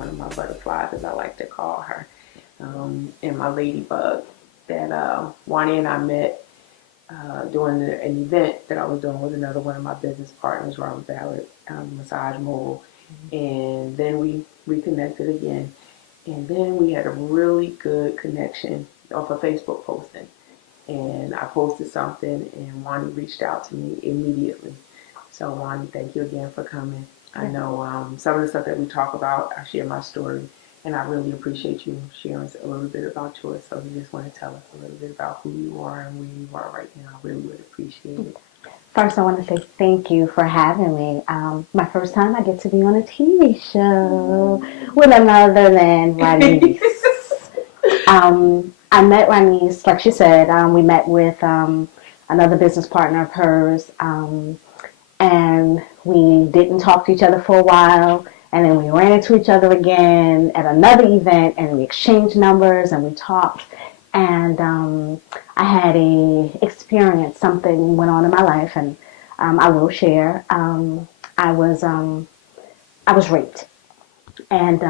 one of my butterflies, as I like to call her, and my ladybug that Wani and I met doing an event that I was doing with another one of my business partners, Robert Ballard, Massage Mobile. And then we reconnected again. And then we had a really good connection off of Facebook posting. And I posted something, and Wani reached out to me immediately. So, Wani, thank you again for coming. I know some of the stuff that we talk about, I share my story, and I really appreciate you sharing a little bit about yours. So, you just want to tell us a little bit about who you are and where you are right now. I really would appreciate it. First, I want to say thank you for having me. My first time I get to be on a TV show with none other than Ronice. I met Ronice, like she said, we met with another business partner of hers, and we didn't talk to each other for a while, and then we ran into each other again at another event, and we exchanged numbers, and we talked, and I had a experience, something went on in my life, and I will share. I was raped, and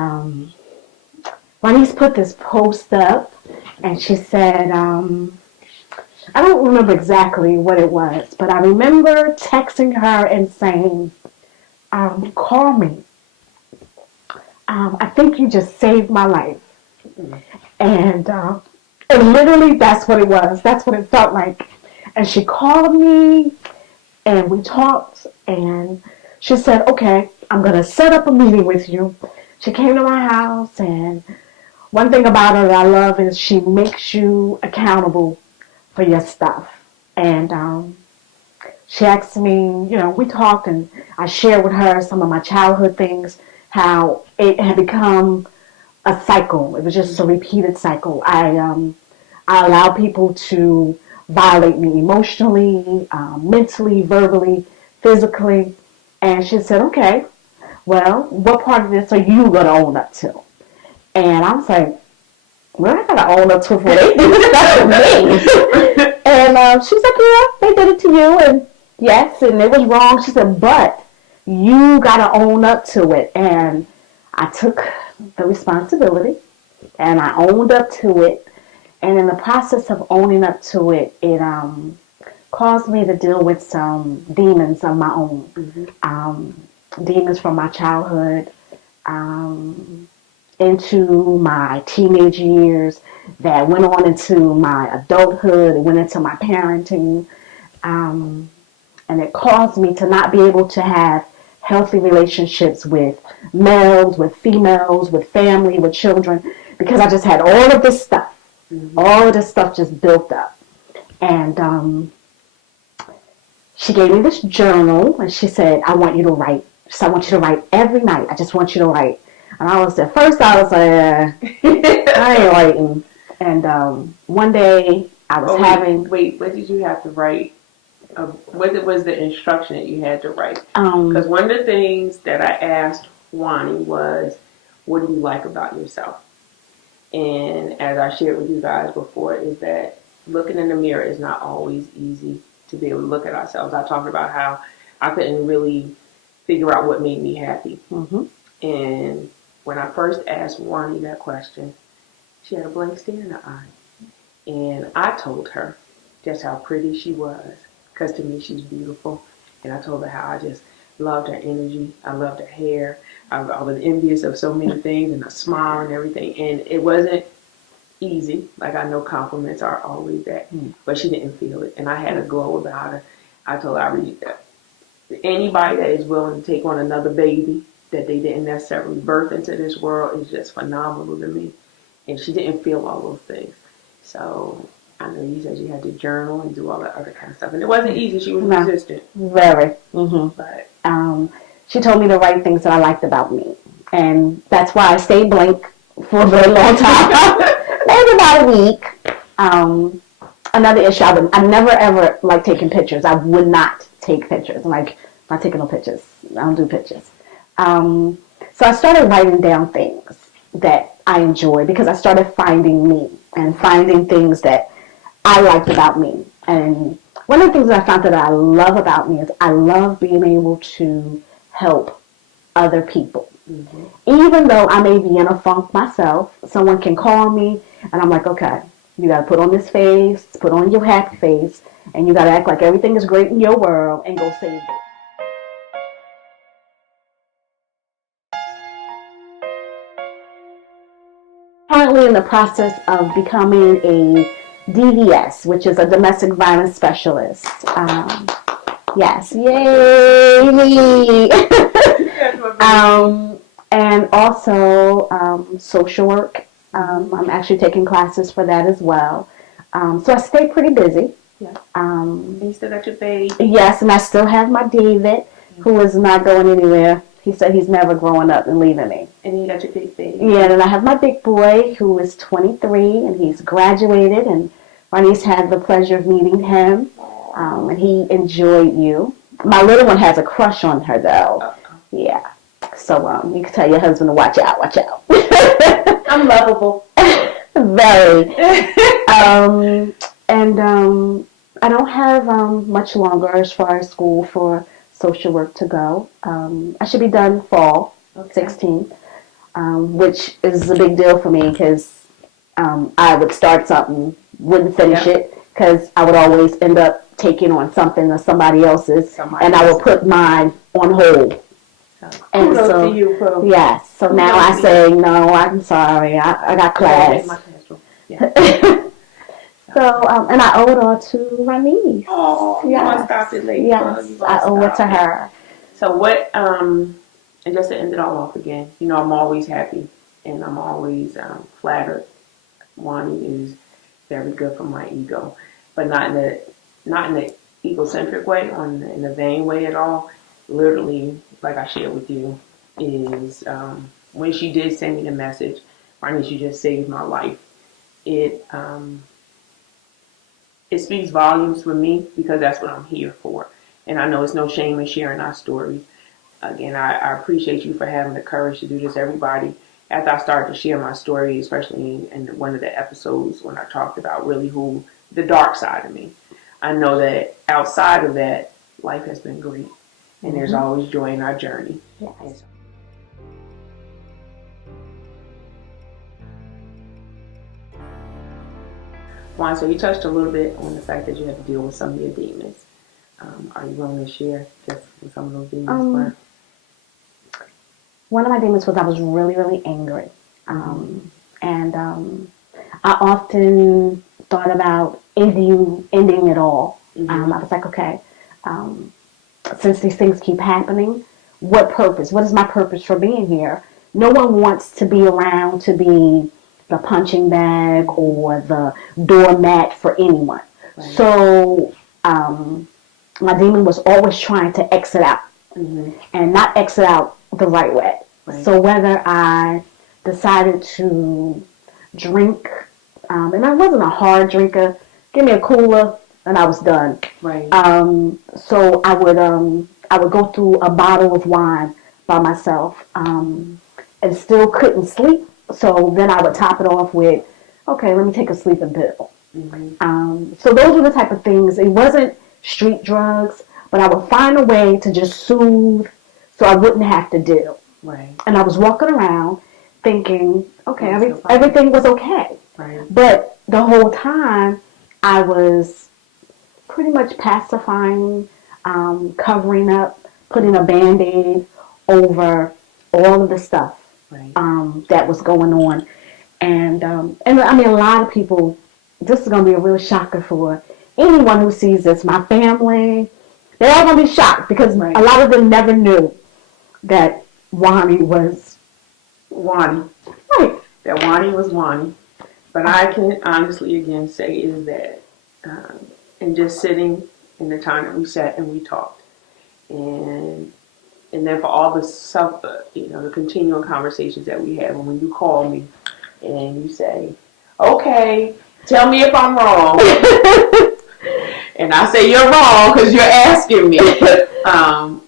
Ronice put this post up, and she said, I don't remember exactly what it was, but I remember texting her and saying, call me. I think you just saved my life. And literally that's what it was. That's what it felt like. And she called me, and we talked, and she said, okay, I'm going to set up a meeting with you. She came to my house, and one thing about her that I love is she makes you accountable for your stuff. And she asked me, we talked, and I shared with her some of my childhood things, how it had become a cycle. It was just a repeated cycle. I allow people to violate me emotionally, mentally, verbally, physically. And she said, okay, well, what part of this are you going to own up to? And I was like, well, I got to own up to it before they do this stuff to me. And she's like, yeah, they did it to you. And yes, and it was wrong. She said, but you got to own up to it. And I took the responsibility, and I owned up to it. And in the process of owning up to it, it caused me to deal with some demons of my own. Demons from my childhood, into my teenage years, that went on into my adulthood, it went into my parenting, and it caused me to not be able to have healthy relationships with males, with females, with family, with children, because I just had all of this stuff. All of this stuff just built up. And she gave me this journal, and she said, I want you to write. So I want you to write every night. I just want you to write. And at first I was like, I ain't writing. And one day I was having... Wait, what did you have to write? What was the instruction that you had to write? Because one of the things that I asked Wani was, what do you like about yourself? And as I shared with you guys before, is that looking in the mirror is not always easy to be able to look at ourselves. I talked about how I couldn't really figure out what made me happy. And when I first asked Wani that question, she had a blank stare in her eye. And I told her just how pretty she was, because to me she's beautiful. And I told her how I just loved her energy. I loved her hair. I was envious of so many things, and her smile and everything. And it wasn't easy. Like, I know compliments are always that, but she didn't feel it. And I had a glow about her. I told her, anybody that is willing to take on another baby that they didn't necessarily birth into this world is just phenomenal to me. And she didn't feel all those things. So I know you said you had to journal and do all that other kind of stuff. And it wasn't easy. She was resistant. Very. But she told me to write things that I liked about me. And that's why I stayed blank for a very long time. Maybe about a week. Another issue, I never ever liked taking pictures. I would not take pictures. I'm like, I'm not taking no pictures. I don't do pictures. So I started writing down things that I enjoy, because I started finding me and finding things that I liked about me. And one of the things that I found that I love about me is I love being able to help other people. Mm-hmm. Even though I may be in a funk myself, someone can call me and I'm like, okay, you got to put on this face, put on your happy face, and you got to act like everything is great in your world and go save it. Currently in the process of becoming a DVS, which is a domestic violence specialist. Yes, yay me! And also social work. I'm actually taking classes for that as well. So I stay pretty busy. Yeah. You still got your baby? Yes, and I still have my David, who is not going anywhere. He said he's never growing up and leaving me. And you got your big baby? Yeah, and I have my big boy, who is 23, and he's graduated, and Ronice had the pleasure of meeting him, and he enjoyed you. My little one has a crush on her, though. Uh-oh. Yeah. So you can tell your husband to watch out, watch out. I'm lovable. Very. And I don't have much longer as far as school for social work to go. I should be done fall 16th, which is a big deal for me because I would start something, wouldn't finish it because I would always end up taking on something or somebody else's, and I would put mine on hold. And so, to you, Pro. yes. So now I say, no, I'm sorry. I got class. Yeah. So, and I owe it all to Ronice. Oh, you want to stop it later. Yes, I owe it to her. So what, and just to end it all off again, you know, I'm always happy and I'm always flattered. Wani is very good for my ego, but not in the egocentric way, in the vain way at all. Literally, like I shared with you, is when she did send me the message, Ronice, you just saved my life. It speaks volumes for me because that's what I'm here for. And I know it's no shame in sharing our stories. Again, I appreciate you for having the courage to do this, everybody. After I started to share my story, especially in one of the episodes when I talked about really the dark side of me, I know that outside of that, life has been great. And there's always joy in our journey. Yes. Juan, so you touched a little bit on the fact that you had to deal with some of your demons. Are you willing to share just what some of those demons were? One of my demons was I was really, really angry. And I often thought about ending it all. I was like, okay, since these things keep happening, what purpose? What is my purpose for being here? No one wants to be around to be the punching bag or the doormat for anyone. Right. So my demon was always trying to exit out and not exit out the right way. Right. So whether I decided to drink, and I wasn't a hard drinker, give me a cooler and I was done. Right. So I would go through a bottle of wine by myself and still couldn't sleep. So then I would top it off with, okay, let me take a sleeping pill. So those were the type of things. It wasn't street drugs, but I would find a way to just soothe so I wouldn't have to deal. Right. And I was walking around thinking, okay, everything was okay. Right. But the whole time I was pretty much pacifying, covering up, putting a Band-Aid over all of the stuff that was going on. And I mean, a lot of people, this is going to be a real shocker for anyone who sees this. My family, they're all going to be shocked because a lot of them never knew that Wani was Wani. Right. That Wani was Wani. But I can honestly again say is that and just sitting in the time that we sat and we talked, and then for all the the continuing conversations that we had, when you call me and you say, "Okay, tell me if I'm wrong," and I say you're wrong because you're asking me.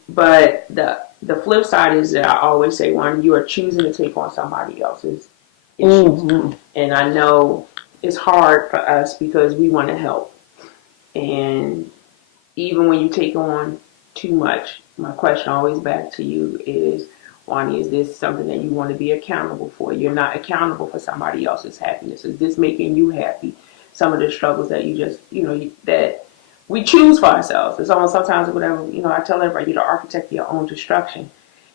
But the flip side is that I always say, "One, you are choosing to take on somebody else's issues," and I know it's hard for us because we want to help. And even when you take on too much, my question always back to you is, Wani, is this something that you want to be accountable for? You're not accountable for somebody else's happiness. Is this making you happy? Some of the struggles that you just, that we choose for ourselves. It's almost sometimes whatever, I tell everybody, you're the architect of your own destruction.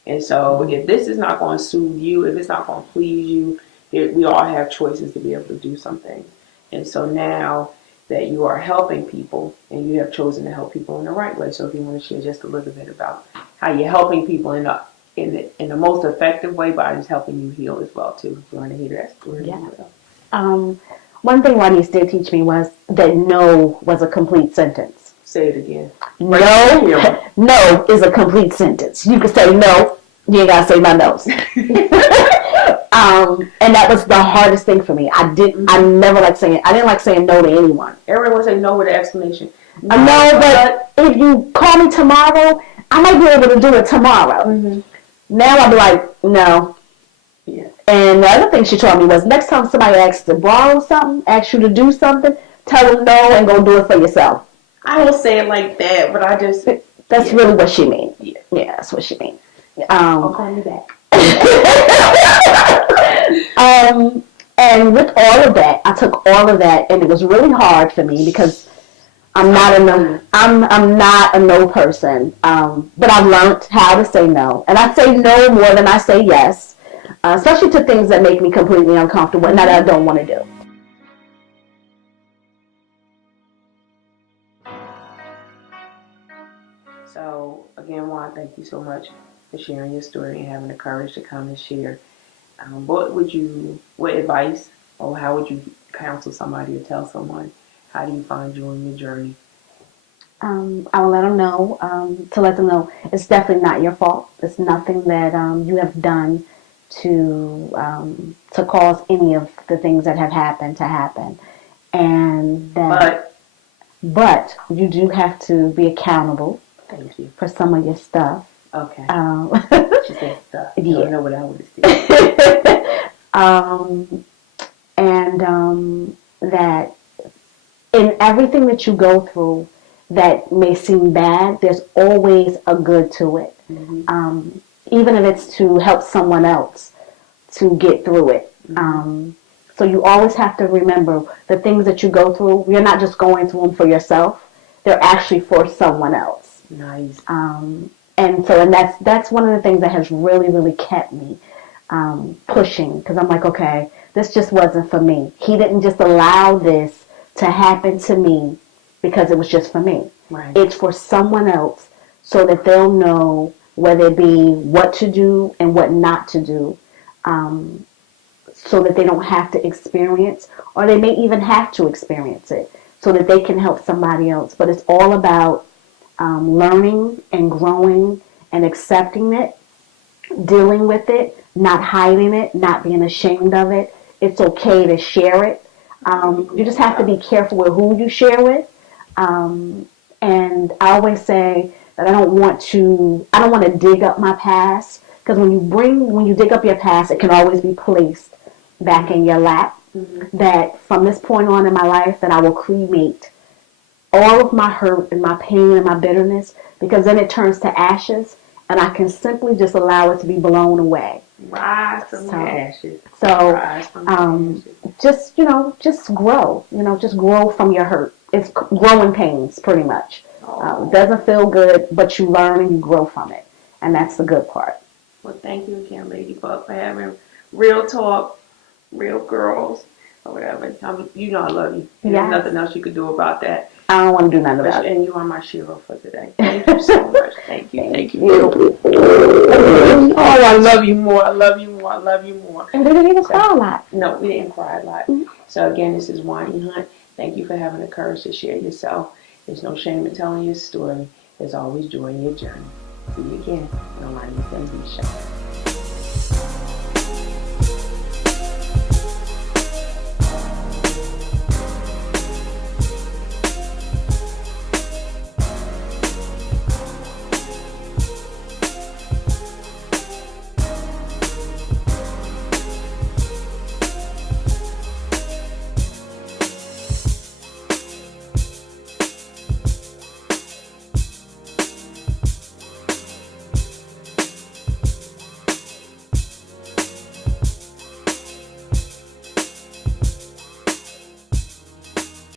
And so if this is not going to soothe you, if it's not going to please you, we all have choices to be able to do something. And so now that you are helping people and you have chosen to help people in the right way. So if you want to share just a little bit about how you're helping people in the most effective way by just helping you heal as well too. If you want to hear that story. Yeah. One thing Ronice did teach me was that no was a complete sentence. Say it again. No is a complete sentence. You can say no, you ain't gotta say my nose. And that was the hardest thing for me. I didn't like saying no to anyone. Everyone say no with an explanation. No, but if you call me tomorrow, I might be able to do it tomorrow. Mm-hmm. Now I'll be like, no. Yeah. And the other thing she taught me was next time somebody asks to borrow something, asks you to do something, tell them no and go do it for yourself. I don't say it like that, but I just... That's really what she means. Yeah. Yeah, that's what she means. I'll call me back. And with all of that, I took all of that, and it was really hard for me because I'm not a no person. But I've learned how to say no, and I say no more than I say yes, especially to things that make me completely uncomfortable and that I don't want to do. So again, Juan, thank you so much for sharing your story and having the courage to come and share. What advice or how would you counsel somebody or tell someone, how do you find joy in your journey? I will let them know, to let them know it's definitely not your fault. It's nothing that you have done to cause any of the things that have happened to happen. And that, but you do have to be accountable. Thank you. For some of your stuff. Okay. She said stuff. Yeah. I don't know what I would have said. That in everything that you go through that may seem bad, there's always a good to it. Mm-hmm. Even if it's to help someone else to get through it. Mm-hmm. So you always have to remember the things that you go through, you're not just going through them for yourself. They're actually for someone else. Nice. And that's one of the things that has really, really kept me pushing, because I'm like, okay, this just wasn't for me. He didn't just allow this to happen to me because it was just for me. Right. It's for someone else so that they'll know whether it be what to do and what not to do, so that they don't have to experience, or they may even have to experience it so that they can help somebody else. But it's all about learning and growing and accepting it, dealing with it, not hiding it, not being ashamed of it. It's okay to share it. You just have to be careful with who you share with. And I always say that I don't want to dig up my past, because when you dig up your past, it can always be placed back in your lap. Mm-hmm. That from this point on in my life, that I will cremate all of my hurt and my pain and my bitterness, because then it turns to ashes, and I can simply just allow it to be blown away. Rise from the ashes. So, just grow. Just grow from your hurt. It's growing pains, pretty much. It doesn't feel good, but you learn and you grow from it, and that's the good part. Well, thank you again, Ladybug, for having real talk, real girls, or whatever. I love you. There's nothing else you could do about that. I don't want to do nothing about it. And you are my shero for today. Thank you so much. Thank you. Thank you. Oh, I love you more. I love you more. I love you more. And we didn't even cry a lot. No, we didn't cry a lot. Mm-hmm. So again, this is Wani Hunt. Thank you for having the courage to share yourself. There's no shame in telling your story. There's always joy in your journey. See you again on Ronice MB Show.